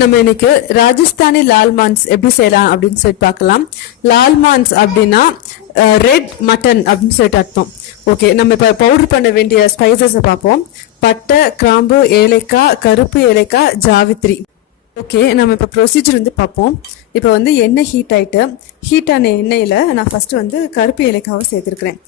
நம்ம இன்னைக்கு ராஜஸ்தானி லால் மான்ஸ் எப்படி செய்யலாம் அப்படின்னு சொல்லிட்டு பார்க்கலாம். லால் மான்ஸ் அப்படின்னா ரெட் மட்டன் அப்படின்னு சொல்லிட்டு அர்த்தம். ஓகே, நம்ம இப்போ பவுடர் பண்ண வேண்டிய ஸ்பைசஸை பார்ப்போம். பட்டை, கிராம்பு, ஏலக்காய், கருப்பு ஏலக்காய், ஜாவித்ரி. ஓகே, நம்ம இப்போ ப்ரொசீஜர் வந்து பார்ப்போம். இப்போ வந்து எண்ணெய் ஹீட் ஆன எண்ணெயில் நான் ஃபர்ஸ்ட் வந்து கருப்பு ஏலக்காவை சேர்த்துருக்கிறேன்.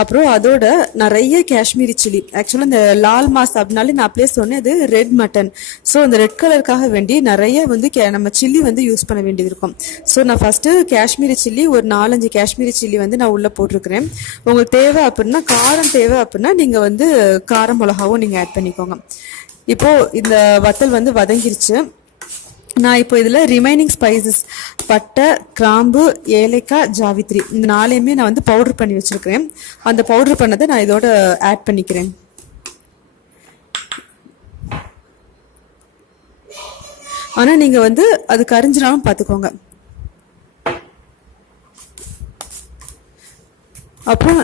அப்புறம் அதோட நிறைய காஷ்மீரி சில்லி. ஆக்சுவலாக இந்த லால் மாஸ் அப்படின்னாலே நான் அப்படியே சொன்னேன், அது ரெட் மட்டன். ஸோ அந்த ரெட் கலருக்காக வேண்டி நிறைய வந்து நம்ம சில்லி வந்து யூஸ் பண்ண வேண்டியது இருக்கும். ஸோ நான் ஃபர்ஸ்ட்டு காஷ்மீரி சில்லி ஒரு 4-5 காஷ்மீரி சில்லி வந்து நான் உள்ளே போட்டிருக்கிறேன். உங்களுக்கு தேவை அப்படின்னா, காரம் தேவை அப்படின்னா நீங்கள் வந்து காரம் மிளகாவும் நீங்கள் ஆட் பண்ணிக்கோங்க. இப்போது இந்த வத்தல் வந்து வதங்கிருச்சு. நான் இப்போ இதில் ரிமைனிங் ஸ்பைசஸ் பட்டை, கிராம்பு, ஏலக்காய், ஜாவித்ரி இந்த 4ஐயுமே நான் வந்து பவுடர் பண்ணி வச்சுருக்கிறேன். அந்த பவுடர் பண்ணதை நான் இதோட ஆட் பண்ணிக்கிறேன். ஆனால் நீங்கள் வந்து அது கரிஞ்சிடாமல் பார்த்துக்கோங்க. அப்புறம்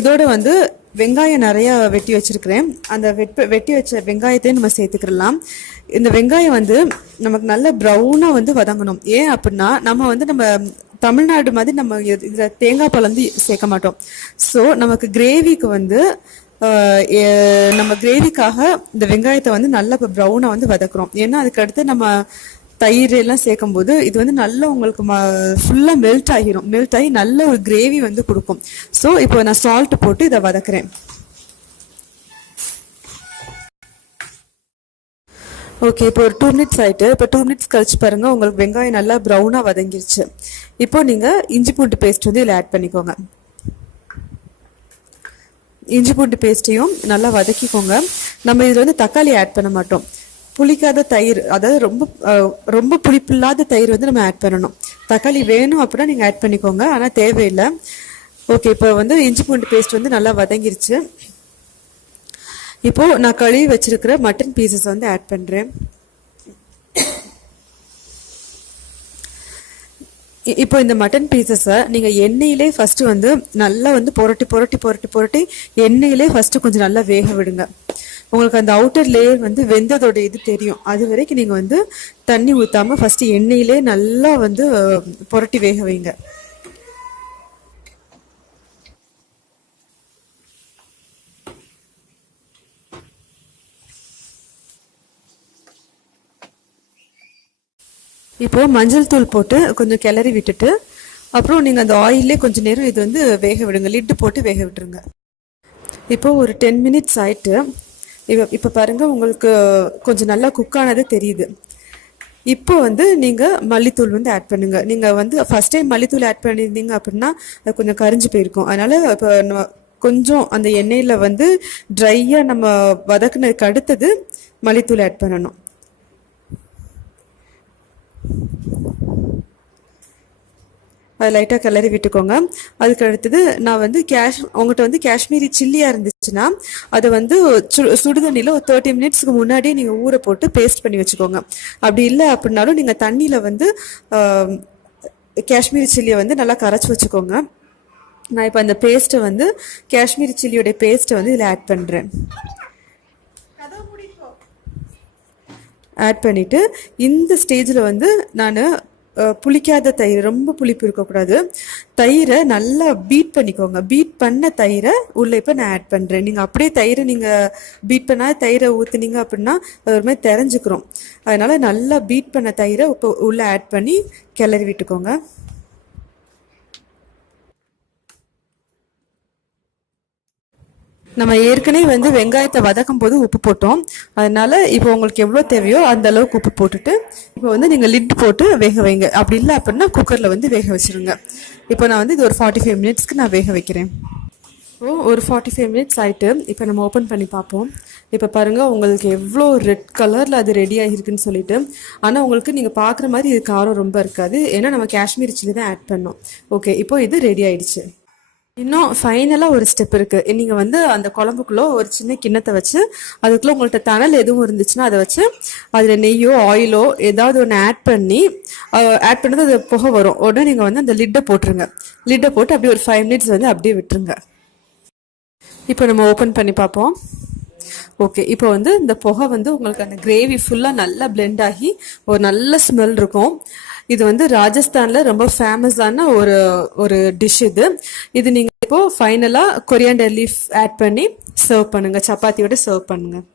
இதோட வந்து வெங்காயம் நிறைய வெட்டி வச்சிருக்கிறேன். அந்த வெட்டி வச்ச வெங்காயத்தையும் நம்ம சேர்த்துக்கலாம். இந்த வெங்காயம் வந்து நமக்கு நல்ல ப்ரௌனாக வந்து வதங்கணும். ஏன் அப்படின்னா, நம்ம தமிழ்நாடு மாதிரி நம்ம இதில் தேங்காய் பால் வந்து சேர்க்க மாட்டோம். ஸோ நமக்கு கிரேவிக்கு வந்து நம்ம கிரேவிக்காக இந்த வெங்காயத்தை வந்து நல்லா இப்போ ப்ரௌனாக வந்து வதக்குறோம். ஏன்னா அதுக்கு அடுத்து நம்ம தயிர் எல்லாம் சேர்க்கும் போது இது வந்து நல்லா உங்களுக்கு ஃபுல்லாக மெல்ட் ஆகி நல்ல ஒரு கிரேவி வந்து கொடுக்கும். ஸோ இப்போ நான் சால்ட் போட்டு இதை வதக்குறேன். ஓகே, இப்போ ஒரு 2 மினிட்ஸ் ஆயிட்டு. இப்போ 2 மினிட்ஸ் கழிச்சு பாருங்க, உங்களுக்கு வெங்காயம் நல்லா ப்ரௌனாக வதங்கிருச்சு. இப்போ நீங்கள் இஞ்சி பூண்டு பேஸ்ட் வந்து இதில் ஆட் பண்ணிக்கோங்க. இஞ்சி பூண்டு பேஸ்ட்டையும் நல்லா வதக்கிக்கோங்க. நம்ம இதில் வந்து தக்காளி ஆட் பண்ண மாட்டோம். புளிக்காத தயிர், அதாவது ரொம்ப புளிப்பில்லாத தயிர் வந்து நம்ம ஆட் பண்ணணும். தக்காளி வேணும் அப்படின்னா நீங்கள் ஆட் பண்ணிக்கோங்க, ஆனால் தேவையில்லை. ஓகே, இப்போ வந்து இஞ்சி பூண்டு பேஸ்ட் வந்து நல்லா வதங்கிருச்சு. இப்போ நான் கழுவி வச்சிருக்கிற மட்டன் பீசஸ் வந்து ஆட் பண்ணுறேன். இப்போ இந்த மட்டன் பீசஸை நீங்கள் எண்ணெயிலே ஃபர்ஸ்ட் வந்து நல்லா வந்து புரட்டி எண்ணெயிலே ஃபர்ஸ்ட் கொஞ்சம் நல்லா வேக விடுங்க. உங்களுக்கு அந்த அவுட்டர் லேயர் வந்து வெந்ததோட இது தெரியும். அது வரைக்கும் நீங்கள் வந்து தண்ணி ஊற்றாம ஃபர்ஸ்ட் எண்ணெயிலே நல்லா வந்து புரட்டி வேக வைங்க. இப்போ மஞ்சள் தூள் போட்டு கொஞ்சம் கிளறி விட்டுட்டு, அப்புறம் நீங்கள் அந்த ஆயிலே கொஞ்சம் நேரம் இது வந்து வேக விடுங்க. லிட்டு போட்டு வேக விட்டுருங்க. இப்போ ஒரு 10 மினிட்ஸ் ஆயிட்டு. இப்போ பாருங்க, உங்களுக்கு கொஞ்சம் நல்லா குக் ஆனது தெரியுது. இப்போ வந்து நீங்கள் மல்லித்தூள் வந்து ஆட் பண்ணுங்க. நீங்கள் வந்து ஃபர்ஸ்ட் டைம் மல்லித்தூள் ஆட் பண்ணியிருந்தீங்க அப்படின்னா அது கொஞ்சம் கரிஞ்சு போயிருக்கும். அதனால இப்போ கொஞ்சம் அந்த எண்ணெயில் வந்து ட்ரையாக நம்ம வதக்குனதுக்கு அடுத்தது மல்லித்தூள் ஆட் பண்ணணும். அது லைட்டாக கிளறி விட்டுக்கோங்க. அதுக்கு அடுத்தது நான் வந்து உங்கள்கிட்ட வந்து காஷ்மீரி சில்லியாக இருந்துச்சுன்னா அதை வந்து சுடுதண்ணியில் ஒரு 30 மினிட்ஸ்க்கு முன்னாடியே நீங்கள் ஊற போட்டு பேஸ்ட் பண்ணி வச்சுக்கோங்க. அப்படி இல்லை அப்படின்னாலும் நீங்கள் தண்ணியில் வந்து காஷ்மீரி சில்லியை வந்து நல்லா கரைச்சி வச்சுக்கோங்க. நான் இப்போ அந்த பேஸ்ட்டை வந்து காஷ்மீரி சில்லியோடைய பேஸ்ட்டை வந்து இதில் ஆட் பண்ணுறேன். ஆட் பண்ணிவிட்டு இந்த ஸ்டேஜில் வந்து நான் புளிக்காத தயிர், ரொம்ப புளிப்பு இருக்கக்கூடாது, தயிரை நல்லா பீட் பண்ணிக்கோங்க. பீட் பண்ண தயிரை உள்ளே இப்போ நான் ஆட் பண்ணுறேன். நீங்கள் அப்படியே தயிரை நீங்கள் பீட் பண்ணால் தயிரை ஊற்றுனீங்க அப்படின்னா அது ஒரு மாதிரி தெரிஞ்சுக்கிறோம். அதனால் நல்லா பீட் பண்ண தயிரை இப்போ உள்ளே ஆட் பண்ணி கிளறி விட்டுக்கோங்க. நம்ம ஏற்கனவே வந்து வெங்காயத்தை வதக்கும் போது உப்பு போட்டோம். அதனால இப்போ உங்களுக்கு எவ்வளோ தேவையோ அந்த அளவுக்கு உப்பு போட்டுட்டு இப்போ வந்து நீங்கள் லிட் போட்டு வேக வைங்க. அப்படி இல்லை அப்படின்னா குக்கரில் வந்து வேக வச்சுருங்க. இப்போ நான் வந்து இது ஒரு 45 மினிட்ஸ்க்கு நான் வேக வைக்கிறேன். ஒரு 45 மினிட்ஸ் ஆகிட்டு. இப்போ நம்ம ஓப்பன் பண்ணி பார்ப்போம். இப்போ பாருங்கள், உங்களுக்கு எவ்வளோ ரெட் கலரில் அது ரெடி ஆகிருக்குன்னு சொல்லிட்டு. ஆனால் உங்களுக்கு நீங்கள் பார்க்குற மாதிரி இது காரம் ரொம்ப இருக்காது, ஏன்னா நம்ம காஷ்மீரி சில்லி தான் ஆட் பண்ணோம். ஓகே, இப்போ இது ரெடி ஆயிடுச்சு. இன்னும் ஃபைனலாக ஒரு ஸ்டெப் இருக்குது. நீங்கள் வந்து அந்த குழம்புக்குள்ளே ஒரு சின்ன கிண்ணத்தை வச்சு அதுக்குள்ளே உங்கள்கிட்ட தணல் எதுவும் இருந்துச்சுன்னா அதை வச்சு அதில் நெய்யோ ஆயிலோ ஏதாவது ஒன்று ஆட் பண்ணது அது புகை வரும். உடனே நீங்கள் வந்து அந்த லிட்டை போட்டுருங்க. லிட்டை போட்டு அப்படியே ஒரு 5 மினிட்ஸ் வந்து அப்படியே விட்டுருங்க. இப்போ நம்ம ஓப்பன் பண்ணி பார்ப்போம். ஓகே, இப்போ வந்து இந்த புகை வந்து உங்களுக்கு அந்த கிரேவி ஃபுல்லாக நல்லா பிளெண்ட் ஆகி ஒரு நல்ல ஸ்மெல் இருக்கும். இது வந்து ராஜஸ்தானில் ரொம்ப ஃபேமஸான ஒரு ஒரு டிஷ் இது. இது நீங்கள் இப்போ ஃபைனலாக கொரியாண்டர் லீஃப் ஆட் பண்ணி சர்வ் பண்ணுங்கள், சப்பாத்தியோட சர்வ் பண்ணுங்கள்.